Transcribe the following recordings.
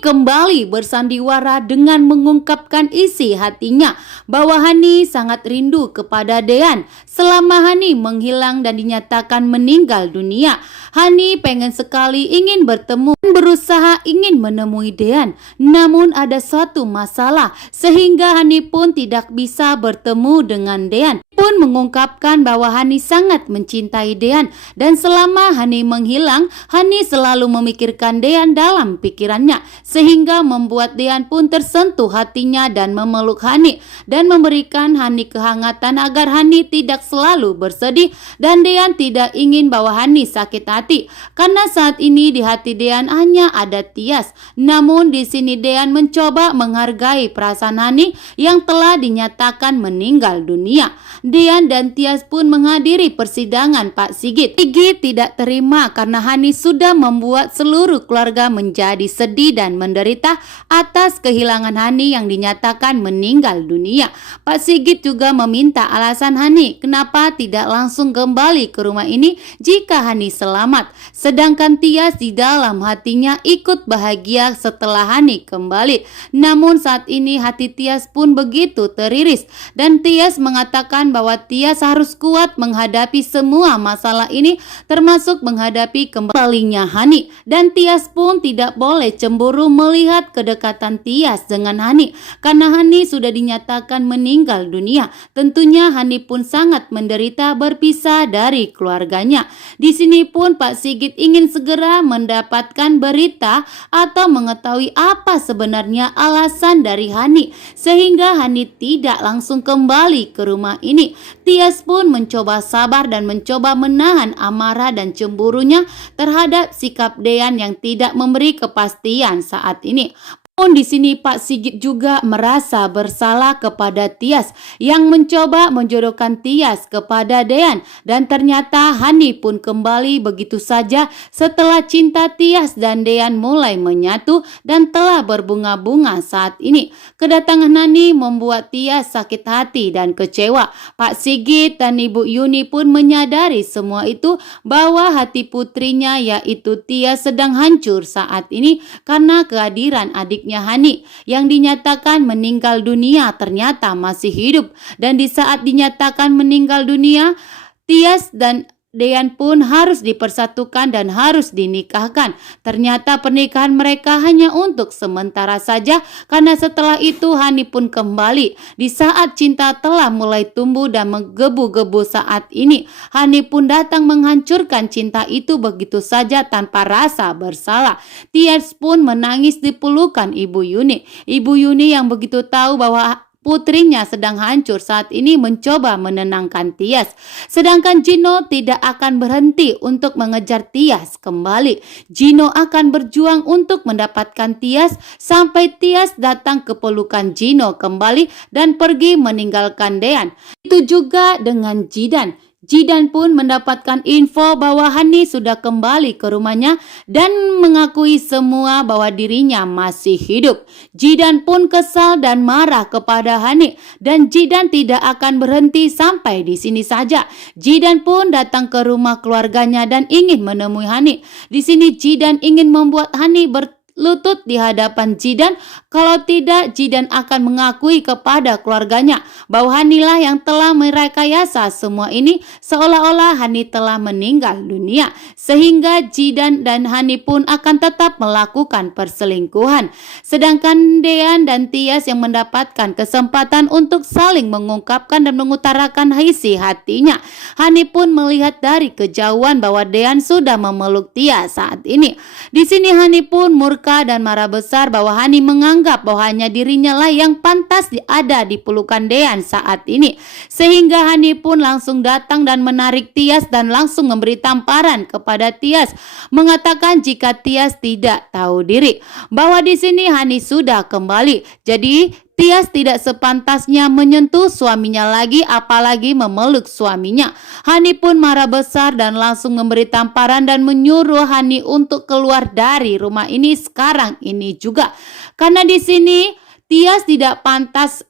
Hani kembali bersandiwara dengan mengungkapkan isi hatinya bahwa Hani sangat rindu kepada Dean selama Hani menghilang dan dinyatakan meninggal dunia. Hani pengen sekali ingin bertemu dan berusaha ingin menemui Dean, namun ada suatu masalah sehingga Hani pun tidak bisa bertemu dengan Dean. Pun mengungkapkan bahwa Hani sangat mencintai Dean dan selama Hani menghilang, Hani selalu memikirkan Dean dalam pikirannya sehingga membuat Dean pun tersentuh hatinya dan memeluk Hani dan memberikan Hani kehangatan agar Hani tidak selalu bersedih dan Dean tidak ingin bahwa Hani sakit hati karena saat ini di hati Dean hanya ada Tias. Namun di sini Dean mencoba menghargai perasaan Hani yang telah dinyatakan meninggal dunia. Dean dan Tias pun menghadiri persidangan Pak Sigit. Sigit tidak terima karena Hani sudah membuat seluruh keluarga menjadi sedih dan menderita atas kehilangan Hani yang dinyatakan meninggal dunia. Pak Sigit juga meminta alasan Hani kenapa tidak langsung kembali ke rumah ini jika Hani selamat. Sedangkan Tias di dalam hatinya ikut bahagia setelah Hani kembali. Namun saat ini hati Tias pun begitu teriris dan Tias mengatakan bahwa Tias harus kuat menghadapi semua masalah ini termasuk menghadapi kembalinya Hani dan Tias pun tidak boleh cemburu melihat kedekatan Tias dengan Hani karena Hani sudah dinyatakan meninggal dunia. Tentunya Hani pun sangat menderita berpisah dari keluarganya. Di sini pun Pak Sigit ingin segera mendapatkan berita atau mengetahui apa sebenarnya alasan dari Hani sehingga Hani tidak langsung kembali ke rumah ini. Tias pun mencoba sabar dan mencoba menahan amarah dan cemburunya terhadap sikap Dean yang tidak memberi kepastian saat ini. Pun di sini Pak Sigit juga merasa bersalah kepada Tias yang mencoba menjodohkan Tias kepada Dean dan ternyata Hani pun kembali begitu saja setelah cinta Tias dan Dean mulai menyatu dan telah berbunga-bunga saat ini. Kedatangan Hani membuat Tias sakit hati dan kecewa. Pak Sigit dan Ibu Yuni pun menyadari semua itu bahwa hati putrinya yaitu Tias sedang hancur saat ini karena kehadiran adiknya Hani yang dinyatakan meninggal dunia ternyata masih hidup dan di saat dinyatakan meninggal dunia Tias dan Dean pun harus dipersatukan dan harus dinikahkan. Ternyata pernikahan mereka hanya untuk sementara saja karena setelah itu Hani pun kembali. Di saat cinta telah mulai tumbuh dan menggebu-gebu saat ini, Hani pun datang menghancurkan cinta itu begitu saja tanpa rasa bersalah. Tias pun menangis di pelukan Ibu Yuni. Ibu Yuni yang begitu tahu bahwa putrinya sedang hancur saat ini mencoba menenangkan Tias. Sedangkan Gino tidak akan berhenti untuk mengejar Tias kembali. Gino akan berjuang untuk mendapatkan Tias sampai Tias datang ke pelukan Gino kembali dan pergi meninggalkan Dean. Itu juga dengan Jidan. Jidan pun mendapatkan info bahwa Hani sudah kembali ke rumahnya dan mengakui semua bahwa dirinya masih hidup. Jidan pun kesal dan marah kepada Hani dan Jidan tidak akan berhenti sampai di sini saja. Jidan pun datang ke rumah keluarganya dan ingin menemui Hani. Di sini Jidan ingin membuat Hani berlutut di hadapan Jidan. Kalau tidak, Jidan akan mengakui kepada keluarganya bahwa Hanilah yang telah merekayasa semua ini seolah-olah Hani telah meninggal dunia. Sehingga Jidan dan Hani pun akan tetap melakukan perselingkuhan. Sedangkan Dean dan Tias yang mendapatkan kesempatan untuk saling mengungkapkan dan mengutarakan isi hatinya. Hani pun melihat dari kejauhan bahwa Dean sudah memeluk Tias saat ini. Di sini Hani pun murka dan marah besar bahwa Hani menganggap bahwa hanya dirinya lah yang pantas ada di pelukan Dean saat ini. Sehingga Hani pun langsung datang dan menarik Tias dan langsung memberi tamparan kepada Tias, mengatakan jika Tias tidak tahu diri bahwa di sini Hani sudah kembali. Jadi Tias tidak sepantasnya menyentuh suaminya lagi, apalagi memeluk suaminya. Hani pun marah besar dan langsung memberi tamparan dan menyuruh Hani untuk keluar dari rumah ini sekarang ini juga. Karena di sini Tias tidak pantas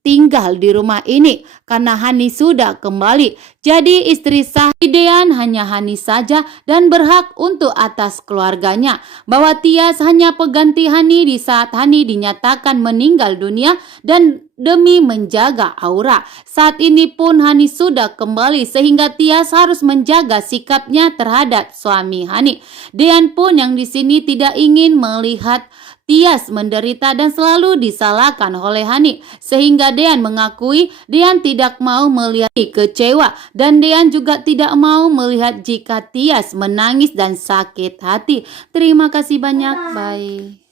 tinggal di rumah ini karena Hani sudah kembali. Jadi istri sah Dean hanya Hani saja dan berhak untuk atas keluarganya. Bahwa Tias hanya pengganti Hani di saat Hani dinyatakan meninggal dunia dan demi menjaga aura. Saat ini pun Hani sudah kembali sehingga Tias harus menjaga sikapnya terhadap suami Hani. Dean pun yang di sini tidak ingin melihat Tias menderita dan selalu disalahkan oleh Hani, sehingga Dean mengakui Dean tidak mau melihat kecewa dan Dean juga tidak mau melihat jika Tias menangis dan sakit hati. Terima kasih banyak. Bye.